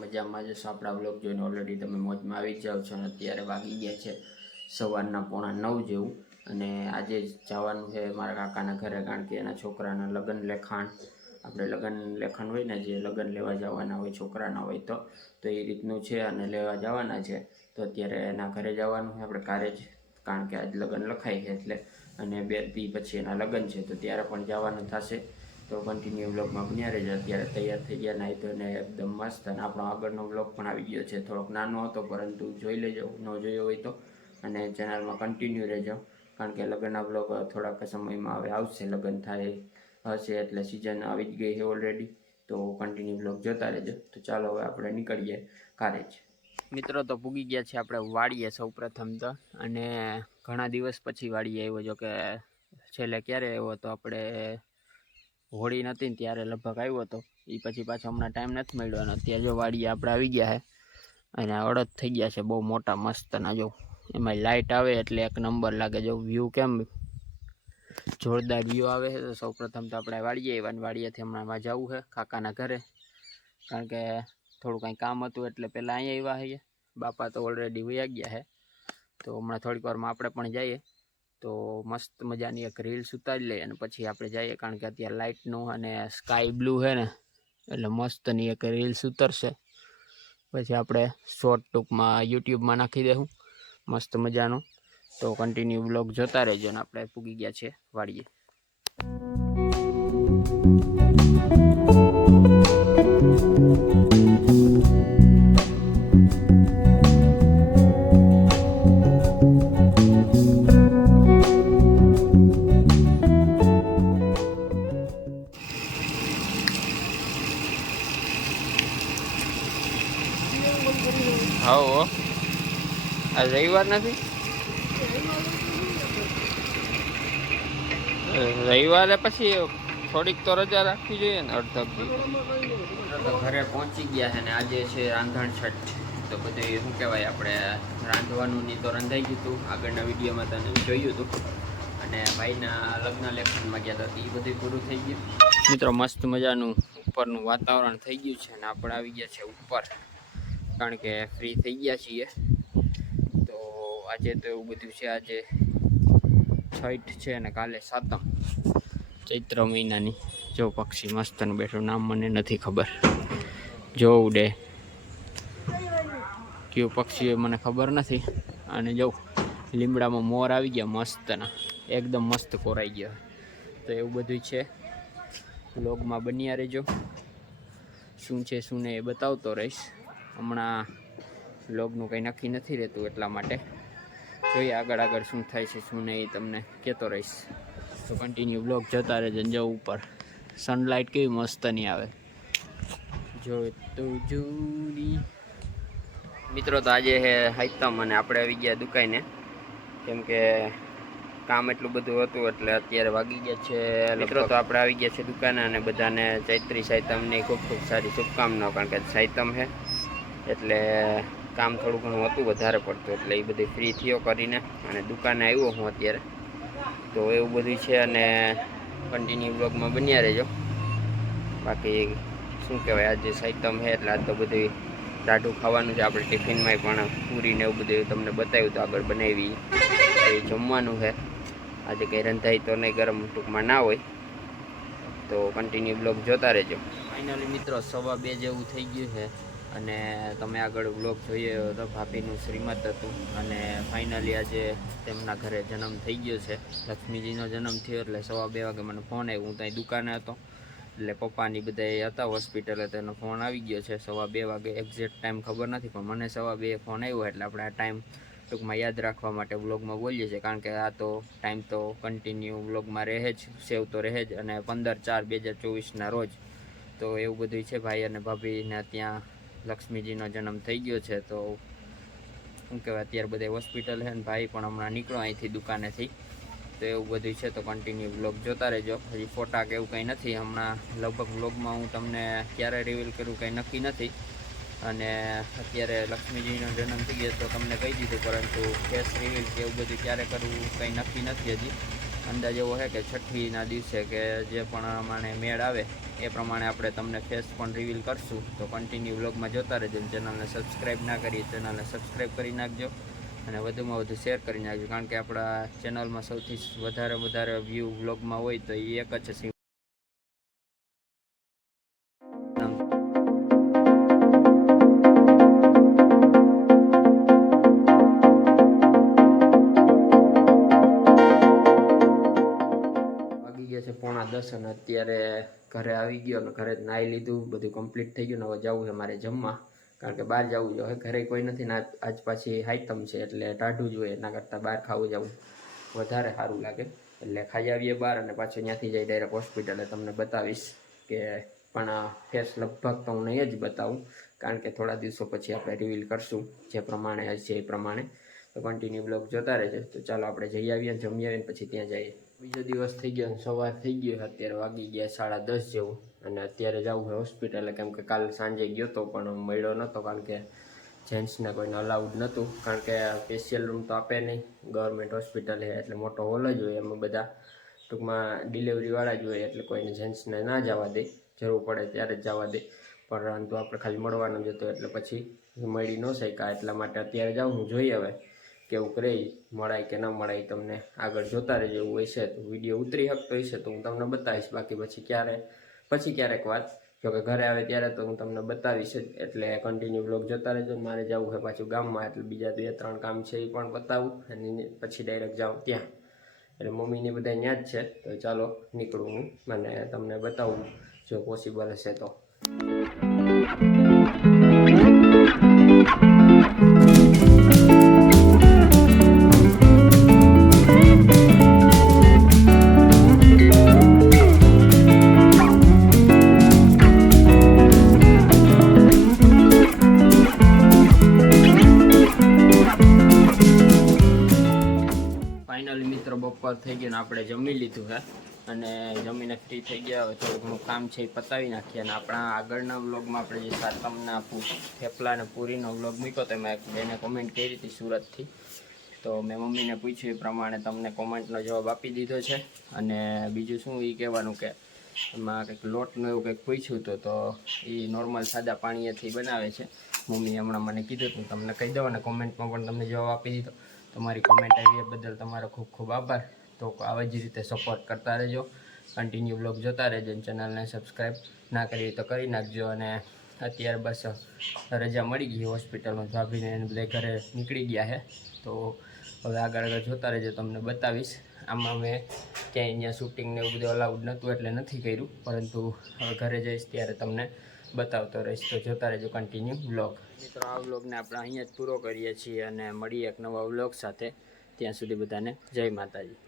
મજામાં જશો આપણા બ્લોગ જોઈને ઓલરેડી તમે મોજમાં આવી જાઓ છો અને અત્યારે વાગી ગયા છે સવારના પોણા નવ જેવું. અને આજે જવાનું છે મારા કાકાના ઘરે કારણ કે એના છોકરાના લગ્ન લેખાણ, આપણે લગ્ન લેખન હોય ને જે લગ્ન લેવા જવાના હોય, છોકરાના હોય તો તો એ રીતનું છે અને લેવા જવાના છે. તો અત્યારે એના ઘરે જવાનું છે. આપણે કારે જ, કારણ કે આજ લગ્ન લખાય છે એટલે, અને બે દી પછી એના લગ્ન છે. તો ત્યારે પણ જવાનું થશે. તો કન્ટિન્યુ વ્લોગમાં બન્યા રહેજો. અત્યારે તૈયાર થઈ ગયા નાહી ધોઈને એકદમ મસ્ત અને આપણો આગળનો વ્લોગ પણ આવી ગયો છે. થોડોક નાનો હતો, પરંતુ જોઈ લેજો. ન જોયો હોય તો. અને ચેનલમાં કન્ટિન્યુ રહેજો. કારણ કે લગ્નના વ્લોગ થોડાક સમયમાં હવે આવશે. લગ્ન થાય, હશે એટલે સિઝન આવી જ ગઈ છે ઓલરેડી તો કન્ટિન્યુ બ્લોગ જોતા રહેજો. તો ચાલો હવે આપણે નીકળીએ કારે જ. મિત્રો તો પૂગી ગયા છે આપણે વાડીએ સૌ પ્રથમ તો. અને ઘણા દિવસ પછી વાડીએ આવ્યો. જો કે છેલ્લે ક્યારે આવ્યો તો આપણે હોળી નથી ને ત્યારે લગભગ આવ્યો હતો એ પછી પાછો હમણાં ટાઈમ નથી મળ્યો અને અત્યારે જો વાડીએ આપણે આવી ગયા છે અને અડદ થઈ ગયા છે, બહુ મોટા મસ્ત ના જો એમાં લાઇટ આવે એટલે એક નંબર લાગે. જો વ્યૂ કેમ જોરદાર વ્યૂ આવે છે, તો સૌ પ્રથમ તો આપણે વાડીએ આવ્યા વાડીએથી હમણાં જવું છે, કાકાના ઘરે. કારણ કે થોડું કંઈ કામ હતું એટલે પહેલાં અહીંયા આવ્યા છીએ બાપા તો ઓલરેડી વયા ગયા છે તો હમણાં થોડીક વારમાં આપણે પણ જઈએ. તો મસ્ત મજાની એક રીલ્સ ઉતારી લઈએ અને પછી આપણે જઈએ કારણ કે અત્યારે લાઇટનું અને સ્કાય બ્લુ છે ને, એટલે મસ્તની એક રીલ્સ ઉતરશે. પછી આપણે શોર્ટ ટૂંકમાં યુટ્યુબમાં નાખી દઈશું મસ્ત મજાનું. તો કન્ટિન્યુ બ્લોગ જોતા રહેજો ને આપણે પૂગી ગયા છે વાડીએ આ રવિવાર નથી? રવિવારે પછી થોડીક તો રજા રાખવી જોઈએ ને અડધક ઘરે પહોંચી ગયા છે ને આજે છે રાંધણ છઠ. તો બધું શું કહેવાય, આપણે રાંધવાનું ની તો રંધાઈ ગયું હતું. આગળના વિડીયોમાં તને જોયું હતું. અને ભાઈના લગ્ન લેખનમાં ગયા હતા એ બધું પૂરું થઈ ગયું. મિત્રો, મસ્ત મજાનું ઉપરનું વાતાવરણ થઈ ગયું છે અને આપણે આવી ગયા છે ઉપર. કારણ કે ફ્રી થઈ ગયા છીએ. આજે તો એવું બધું છે, આજે છઠ છે અને કાલે સાતમ. ચૈત્ર મહિનાની. જો પક્ષી મસ્તનું બેઠું, નામ મને નથી ખબર. જો ઉડે કયું પક્ષી મને ખબર નથી. અને જો, લીમડામાં મોર આવી ગયા મસ્તના. એકદમ મસ્ત કોરાઈ ગયા. તો એવું બધું છે. વ્લોગમાં બન્યા રહેજો. શું છે, શું ને એ બતાવતો રહીશ. હમણાં વ્લોગનું કંઈ નક્કી નથી રહેતું એટલા માટે. જોઈએ આગળ આગળ શું થાય છે, શું નહીં, તમને કહેતો રહીશ. તો કન્ટિન્યુ બ્લોગ જતા રહે જવું ઉપર. સનલાઇટ કેવી મસ્ત નહીં આવે. જો તો જૂની. મિત્રો તો આજે હે હાઈતમ અને આપણે આવી ગયા દુકાને. કેમ કે કામ એટલું બધું હતું એટલે અત્યારે વાગી ગયા છે મિત્રો તો આપણે આવી ગયા છે દુકાને અને બધાને ચૈત્રી સાહિતમની ખૂબ ખૂબ સારી શુભકામનાઓ, કારણ કે સાહિતમ છે એટલે કામ થોડું ઘણું હતું, વધારે પડતું. એટલે એ બધું ફ્રી થયો કરીને અને દુકાને આવ્યો હું અત્યારે. તો એવું બધું છે અને કન્ટિન્યુ બ્લોગમાં બન્યા રહેજો. બાકી શું કહેવાય આજે સાયતમ છે, એટલે આજ તો બધું ટાઢું ખાવાનું છે, આપણે ટિફિનમાંય પણ પૂરીને એવું બધું તમને બતાવ્યું તો આગળ બનાવી. એ જમવાનું છે. આજે કંઈ રંધાઈ તો નહીં, ગરમ ટૂંકમાં ના હોય. તો કન્ટિન્યુ બ્લોગ જોતા રહેજો. ફાઇનલી મિત્રો, સવા બે જેવું થઈ ગયું છે. અને તમે આગળ બ્લોગ જોઈએ તો ભાભીનું શ્રીમત હતું. અને ફાઇનલી આજે તેમના ઘરે જન્મ થઈ ગયો છે. લક્ષ્મીજીનો જન્મ થયો એટલે સવા બે વાગે મને ફોન આવ્યો. હું ત્યાં દુકાને હતો. એટલે પપ્પાની બધા હતા હોસ્પિટલે તેનો ફોન આવી ગયો છે. સવા બે વાગે એક્ઝેક્ટ ટાઈમ ખબર નથી, પણ મને સવા બે ફોન આવ્યો એટલે આપણે આ ટાઈમ ટૂંકમાં યાદ રાખવા માટે વ્લોગમાં બોલીએ છીએ. કારણ કે આ તો ટાઈમ તો કન્ટિન્યુ વ્લોગમાં રહે જ, સેવ તો રહે જ અને પંદર ચાર બે હજાર ચોવીસના રોજ. તો એવું બધું છે ભાઈ અને ભાભીને ત્યાં લક્ષ્મીજીનો જન્મ થઈ ગયો છે, તો શું કહેવાય, અત્યારે બધા હોસ્પિટલ છે ને ભાઈ પણ હમણાં નીકળો અહીંથી દુકાનેથી તો એવું બધું છે, તો કન્ટિન્યુ બ્લોગ જોતા રહેજો. હજી ફોટા કે એવું કંઈ નથી. હમણાં લગભગ બ્લોગમાં હું તમને ક્યારે રિવીલ કરું કંઈ નક્કી નથી. અને અત્યારે લક્ષ્મીજીનો જન્મ થઈ ગયો તો તમને કહી દીધું, પરંતુ ફેસ રિવીલ કે એવું બધું ક્યારે કરવું કંઈ નક્કી નથી હજી. અંદાજ એવો છે કે છઠ્ઠીના દિવસે કે જે પણ પ્રમાણે મેળ આવે, એ પ્રમાણે આપણે તમને ફેસ પણ રિવીલ કરશું. તો કન્ટિન્યુ વ્લોગમાં જોતા રહેજો ચેનલને સબસ્ક્રાઈબ ના કરીએ ચેનલને સબસ્ક્રાઈબ કરી નાખજો અને વધુમાં વધુ શેર કરી નાખજો. કારણ કે આપણા ચેનલમાં સૌથી વધારે વધારે વ્યૂ વ્લોગમાં હોય તો એ એક જ છે. ઘરે આવી ગયો અને ઘરે નાહી લીધું, બધું કમ્પ્લીટ થઈ ગયું ને હવે જવું છે મારે જમવા. કારણ કે બહાર જવું જોઈએ ઘરે કોઈ નથી ને આજ- પાછી હાઈતમ છે એટલે ટાઢું જોઈએ એના કરતાં બહાર ખાવું જવું વધારે સારું લાગે. એટલે ખાઈ આવીએ બહાર અને પાછું ત્યાંથી જઈ ડાયરેક્ટ હોસ્પિટલે તમને બતાવીશ કે પણ ફેસ લગભગ તો હું નહીં જ બતાવું, કારણ કે થોડા દિવસો પછી આપણે રિવીલ કરશું જે પ્રમાણે હશે એ પ્રમાણે. તો કન્ટિન્યુ બ્લોગ જોતા રહેજો. તો ચાલો આપણે જઈ આવીએ જમી આવીએ પછી ત્યાં જઈએ. બીજો દિવસ થઈ ગયો સવાર થઈ ગયો અત્યારે વાગી ગયા સાડા દસ જેવું. અને અત્યારે જવું હોય હોસ્પિટલે કેમ કે કાલ સાંજે ગયો તો પણ મળ્યો નહોતો કારણ કે જેન્ટ્સને કોઈને અલાઉડ નહોતું કારણ કે સ્પેશિયલ રૂમ તો આપે નહીં. ગવર્મેન્ટ હોસ્પિટલ હે એટલે મોટો હોલ જ હોય એમાં બધા. ટૂંકમાં ડિલિવરીવાળા જ હોય એટલે કોઈને જેન્ટ્સને ના જવા દે. જરૂર પડે ત્યારે જ જવા દે. પરંતુ આપણે ખાલી મળવાનો જ હતો એટલે પછી મળી ન શક્યા એટલા માટે અત્યારે જાઉં હું જોઈએ હવે. કેવું કરે મળાય કે ન મળાય તમને આગળ જોતા રહેજો, એવું હશે તો વીડિયો ઉતરી શકતો હશે તો હું તમને બતાવીશ બાકી પછી ક્યારે, પછી ક્યારેક વાત. જો કે ઘરે આવે ત્યારે તો હું તમને બતાવીશ જ, એટલે કન્ટિન્યુ બ્લોગ જોતા રહેજો. મારે જવું છે પાછું ગામમાં, એટલે બીજા બે ત્રણ કામ છે એ પણ બતાવું અને પછી ડાયરેક્ટ જાઉં ત્યાં. એટલે મમ્મીને બધા ત્યાં જ છે, તો ચાલો નીકળું હું મને તમને બતાવું જો પોસિબલ હશે તો. ફાઇનલી મિત્રો બપોર થઈ ગયો ને આપણે જમી લીધું છે અને જમીને ફ્રી થઈ ગયા હવે થોડું ઘણું કામ છે એ પતાવી નાખીએ અને આપણા આગળના વ્લોગમાં આપણે જે સાતમના થેપલા અને પૂરીનો વ્લોગ મૂક્યો તો મેં બેને કોમેન્ટ કરી હતી સુરતથી. તો મેં મમ્મીને પૂછ્યું એ પ્રમાણે તમને કોમેન્ટનો જવાબ આપી દીધો છે. અને બીજું શું એ કહેવાનું કે એમાં કંઈક લોટનું એવું કંઈક પૂછ્યું હતું તો એ નોર્મલ સાદા પાણીએથી બનાવે છે. મમ્મીએ હમણાં મને કીધું હતું, તમને કહી દઉં અને કોમેન્ટમાં પણ તમને જવાબ આપી દીધો. તમારી કોમેન્ટ આવી એ બદલ તમારો ખૂબ ખૂબ આભાર. તો આવા જ રીતે સપોર્ટ કરતા રહેજો. કન્ટિન્યુ બ્લોગ જોતા રહેજો અને ચેનલને સબસ્ક્રાઈબ ના કરી તો કરી નાખજો. અને અત્યારે બસ રજા મળી ગઈ હોસ્પિટલમાં ભાભીને બધા ઘરે નીકળી ગયા છે. તો હવે આગળ આગળ જોતા રહેજો. તમને બતાવીશ. આમાં મેં ક્યાંય અહીંયા શૂટિંગ ને એવું બધું અલાઉડ નહોતું એટલે નથી કર્યું. પરંતુ હવે ઘરે જઈશ ત્યારે તમને બતાવતો રહીશ. તો જોતા રહેજો કન્ટિન્યુ વ્લોગ મિત્રો, આ વ્લોગને આપણે અહીંયા જ પૂરો કરીએ છીએ અને મળીએ એક નવા વ્લોગ સાથે. ત્યાં સુધી બધાને જય માતાજી.